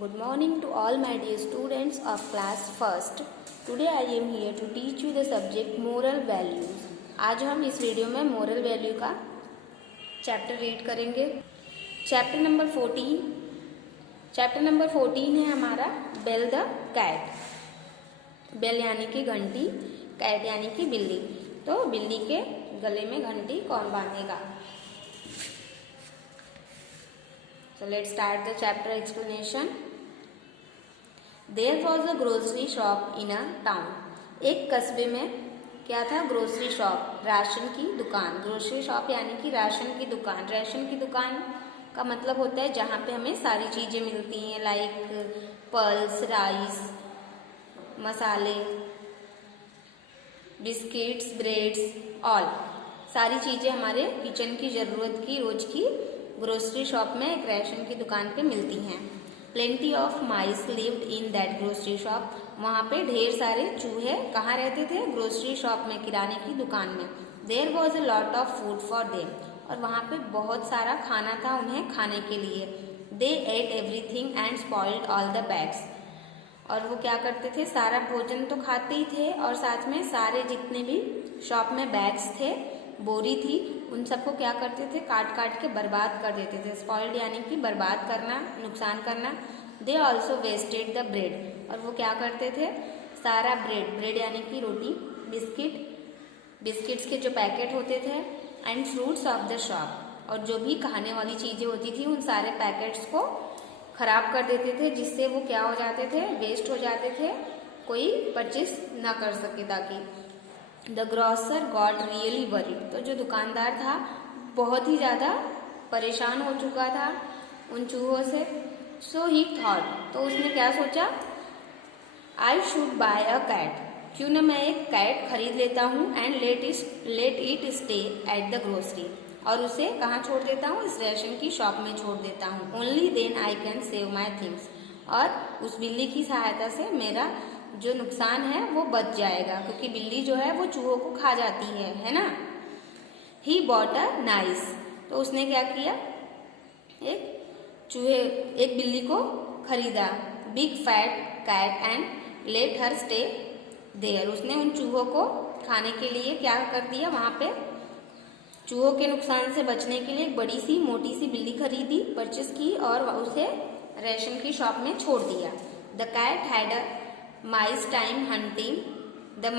Good morning to all my dear students of class first. Today I am here to teach you the subject moral values. आज हम इस video में moral value का chapter read करेंगे. Chapter number 14 है हमारा bell the cat. Bell यानी कि घंटी, कैट यानी कि बिल्ली. तो बिल्ली के गले में घंटी कौन बांधेगा. So let's start the chapter explanation. There was a grocery shop in a town. एक कस्बे में क्या था? ग्रोसरी शॉप, राशन की दुकान. ग्रोसरी शॉप यानी कि राशन की दुकान. राशन की दुकान का मतलब होता है जहाँ पे हमें सारी चीजें मिलती हैं, लाइक पल्स, राइस, मसाले, बिस्किट्स, ब्रेड्स, ऑल सारी चीजें हमारे किचन की जरूरत की रोज की ग्रोसरी शॉप में एक राशन की दुकान पे मिलती हैं. Plenty of mice lived in that grocery shop. वहाँ पे ढेर सारे चूहे कहाँ रहते थे? ग्रोसरी शॉप में, किराने की दुकान में. There was a lot of food for them. और वहाँ पे बहुत सारा खाना था उन्हें खाने के लिए. They ate everything and spoiled all the bags. और वो क्या करते थे? सारा भोजन तो खाते ही थे और साथ में सारे जितने भी शॉप में बैग्स थे, बोरी थी, उन सबको क्या करते थे? काट काट के बर्बाद कर देते थे. स्पॉइल्ड यानी कि बर्बाद करना, नुकसान करना. They also wasted the bread. और वो क्या करते थे? सारा ब्रेड यानी कि रोटी, बिस्किट्स के जो पैकेट होते थे, and fruits of the shop. और जो भी खाने वाली चीजें होती थी उन सारे पैकेट्स को खराब कर देते थे, जिससे वो क्या हो जाते थे? वेस्ट हो जाते थे, कोई परचेस ना कर सके. ताकि the grocer got really worried. तो जो दुकानदार था बहुत ही ज्यादा परेशान हो चुका था उन चूहों से. So he thought. तो उसने क्या सोचा? I should buy a cat. क्यों न मैं एक कैट खरीद लेता हूँ and let it stay at the grocery. और उसे कहाँ छोड़ देता हूँ? इस राशन की शॉप में छोड़ देता हूँ. Only then I can save my things. और उस बिल्ली की सहायता से मेरा जो नुकसान है वो बच जाएगा, क्योंकि बिल्ली जो है वो चूहों को खा जाती है ना. He bought a nice. तो उसने क्या किया? एक बिल्ली को खरीदा. Big fat cat and let her stay there. उसने उन चूहों को खाने के लिए क्या कर दिया? वहां पे चूहों के नुकसान से बचने के लिए एक बड़ी सी मोटी सी बिल्ली खरीदी, परचेस की और उसे राशन की शॉप में छोड़ दिया. The cat had a mice time hunting the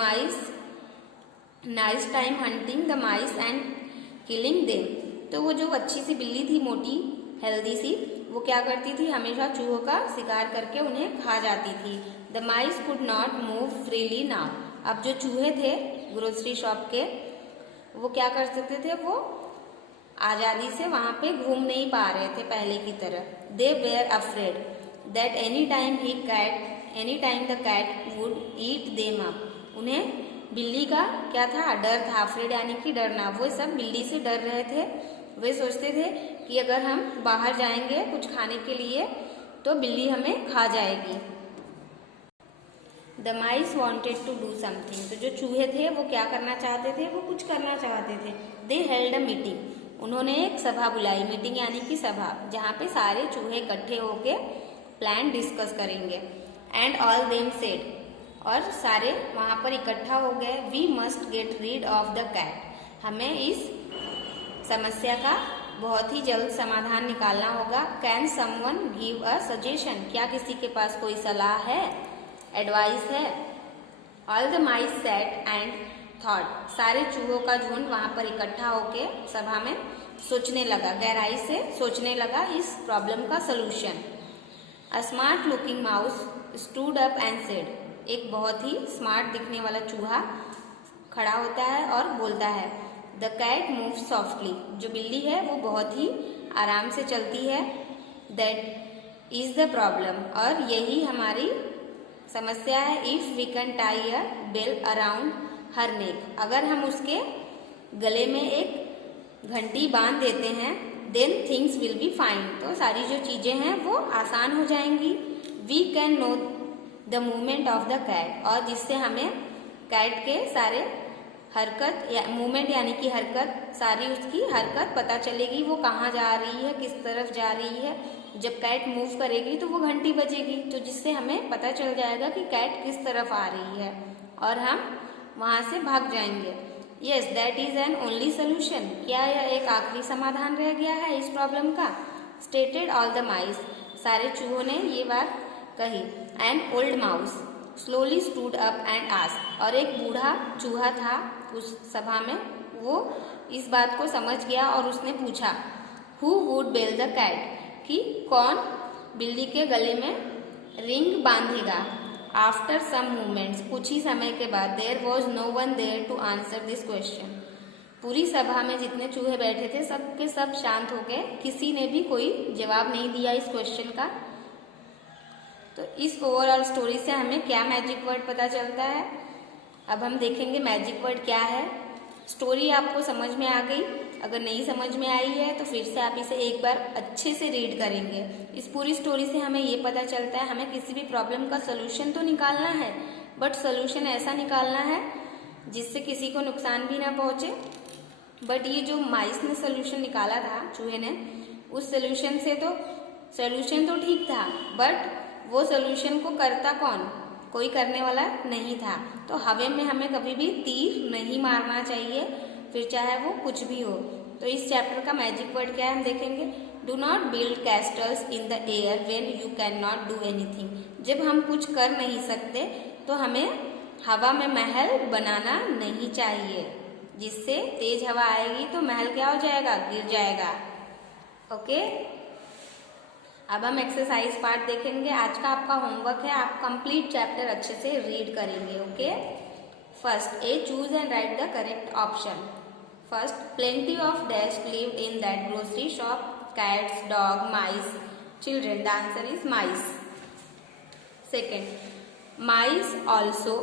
mice and killing them. तो वो जो अच्छी सी बिल्ली थी, मोटी हेल्दी सी, वो क्या करती थी? हमेशा चूहों का शिकार करके उन्हें खा जाती थी. The mice could not move freely now. अब जो चूहे थे ग्रोसरी शॉप के, वो क्या कर सकते थे? वो आजादी से वहां पे घूम नहीं पा रहे थे पहले की तरह. They were afraid that any time the cat would eat them up. उन्हें बिल्ली का क्या था? डर था. अफ्रेड यानी कि डरना. वो सब बिल्ली से डर रहे थे. वे सोचते थे कि अगर हम बाहर जाएंगे कुछ खाने के लिए तो बिल्ली हमें खा जाएगी. The mice wanted to do something. तो जो चूहे थे वो क्या करना चाहते थे? वो कुछ करना चाहते थे. दे हेल्ड अ मीटिंग. उन्होंने एक सभा बुलाई. मीटिंग यानी कि सभा, जहाँ पे सारे चूहे इकट्ठे होके प्लान डिस्कस करेंगे. And all them said. और सारे वहां पर इकट्ठा हो गए. We must get rid of the cat. हमें इस समस्या का बहुत ही जल्द समाधान निकालना होगा. Can someone give a suggestion. क्या किसी के पास कोई सलाह है, एडवाइस है? All the mice sat and thought. सारे चूहों का झुंड वहां पर इकट्ठा होके सभा में सोचने लगा, गहराई से सोचने लगा इस प्रॉब्लम का solution. A smart looking mouse stood up and said. एक बहुत ही स्मार्ट दिखने वाला चूहा खड़ा होता है और बोलता है. The cat move softly. जो बिल्ली है वो बहुत ही आराम से चलती है. That is the problem. और यही हमारी समस्या है. If we can tie a bell around her neck. अगर हम उसके गले में एक घंटी बांध देते हैं, then things will be fine. तो सारी जो चीजें हैं वो आसान हो जाएंगी. We can know the movement of the cat. और जिससे हमें कैट के सारे हरकत या मूवमेंट यानी कि हरकत, सारी उसकी हरकत पता चलेगी. वो कहाँ जा रही है, किस तरफ जा रही है. जब कैट मूव करेगी तो वो घंटी बजेगी, तो जिससे हमें पता चल जाएगा कि कैट किस तरफ आ रही है और हम वहां से भाग जाएंगे। Yes, that is an only solution. क्या यह एक आखिरी समाधान रह गया है इस प्रॉब्लम का? स्टेटेड ऑल द माइस, सारे चूहों ने ये बात कही। An old mouse slowly stood up and asked, और एक बूढ़ा चूहा था उस सभा में, वो इस बात को समझ गया और उसने पूछा, who would bell the cat, कि कौन बिल्ली के गले में रिंग बांधेगा। आफ्टर सम मोमेंट्स, कुछ ही समय के बाद, there was no one there to answer this question. पूरी सभा में जितने चूहे बैठे थे सब के सब शांत हो गए, किसी ने भी कोई जवाब नहीं दिया इस क्वेश्चन का। तो इस ओवरऑल स्टोरी से हमें क्या मैजिक वर्ड पता चलता है? अब हम देखेंगे मैजिक वर्ड क्या है। स्टोरी आपको समझ में आ गई? अगर नहीं समझ में आई है तो फिर से आप इसे एक बार अच्छे से रीड करेंगे। इस पूरी स्टोरी से हमें ये पता चलता है हमें किसी भी प्रॉब्लम का सोल्यूशन तो निकालना है, बट सोल्यूशन ऐसा निकालना है जिससे किसी को नुकसान भी ना पहुंचे। बट ये जो माइस ने सोल्यूशन निकाला था, चूहे ने, उस सोल्यूशन से तो सोल्यूशन तो ठीक था, बट वो सोल्यूशन को करता कौन? कोई करने वाला नहीं था। तो हवा में हमें कभी भी तीर नहीं मारना चाहिए, फिर चाहे वो कुछ भी हो। तो इस चैप्टर का मैजिक वर्ड क्या है हम देखेंगे। Do not build castles in the air when you can not do anything. जब हम कुछ कर नहीं सकते तो हमें हवा में महल बनाना नहीं चाहिए, जिससे तेज हवा आएगी तो महल क्या हो जाएगा? गिर जाएगा। ओके, अब हम एक्सरसाइज पार्ट देखेंगे। आज का आपका होमवर्क है, आप कंप्लीट चैप्टर अच्छे से रीड करेंगे। Okay, first A, choose and right the correct option. First, plenty of dash lived in that grocery shop. Cats, dog, mice, children. The answer is mice. Second, mice also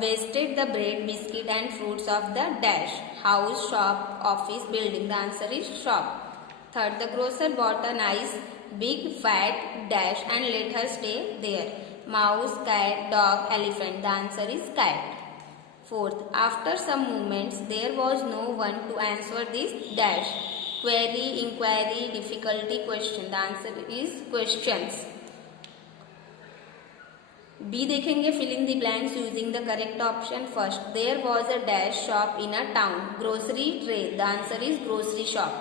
wasted the bread, biscuit and fruits of the dash house, shop, office, building. The answer is shop. Third, the grocer bought a nice big fat dash and let her stay there. Mouse, cat, dog, elephant. The answer is cat. Fourth, after some moments, there was no one to answer this dash. Query, inquiry, difficulty, question. The answer is questions. B देखेंगे, fill in the blanks using the correct option. First, there was a dash shop in a town. Grocery tray. The answer is grocery shop.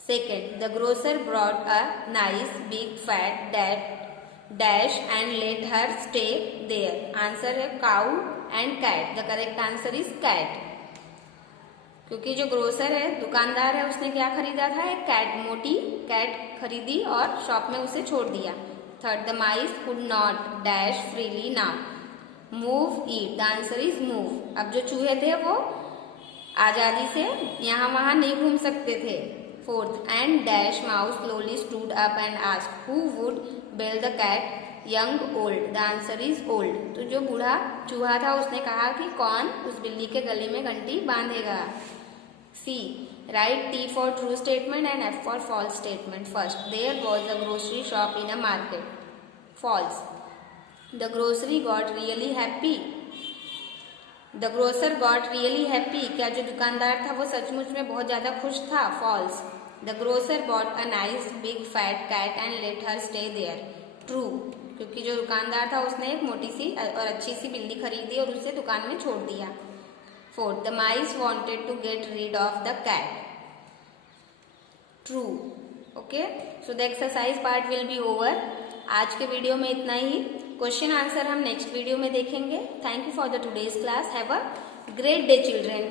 Second, the grocer brought a nice big fat dash and let her stay there. Answer है cow and cat. The correct answer is cat. क्योंकि जो grocer है, दुकानदार है, उसने क्या खरीदा था? एक कैट, मोटी कैट खरीदी और शॉप में उसे छोड़ दिया। Third, the mice could not dash freely now move eat. The answer is move. अब जो चूहे थे वो आजादी से यहाँ वहां नहीं घूम सकते थे। Fourth, and dash mouse slowly stood up and asked who would bell the cat, young, old. The answer is old. तो जो बूढ़ा चूहा था उसने कहा कि कौन उस बिल्ली के गले में घंटी बांधेगा। See, write T for true statement and F for false statement. First, there was a grocery shop in a market. False, the grocery got really happy. The grocer got really happy, क्या जो दुकानदार था वो सचमुच में बहुत ज्यादा खुश था? False, the grocer bought a nice big fat cat and let her stay there. True, क्योंकि जो दुकानदार था उसने एक मोटी सी और अच्छी सी बिल्ली खरीदी और उसे दुकान में छोड़ दिया। Fourth, the mice wanted to get rid of the cat. True. Okay, so the exercise part will be over. आज के वीडियो में इतना ही। क्वेश्चन आंसर हम नेक्स्ट वीडियो में देखेंगे। Thank you for the today's class. Have a great day children.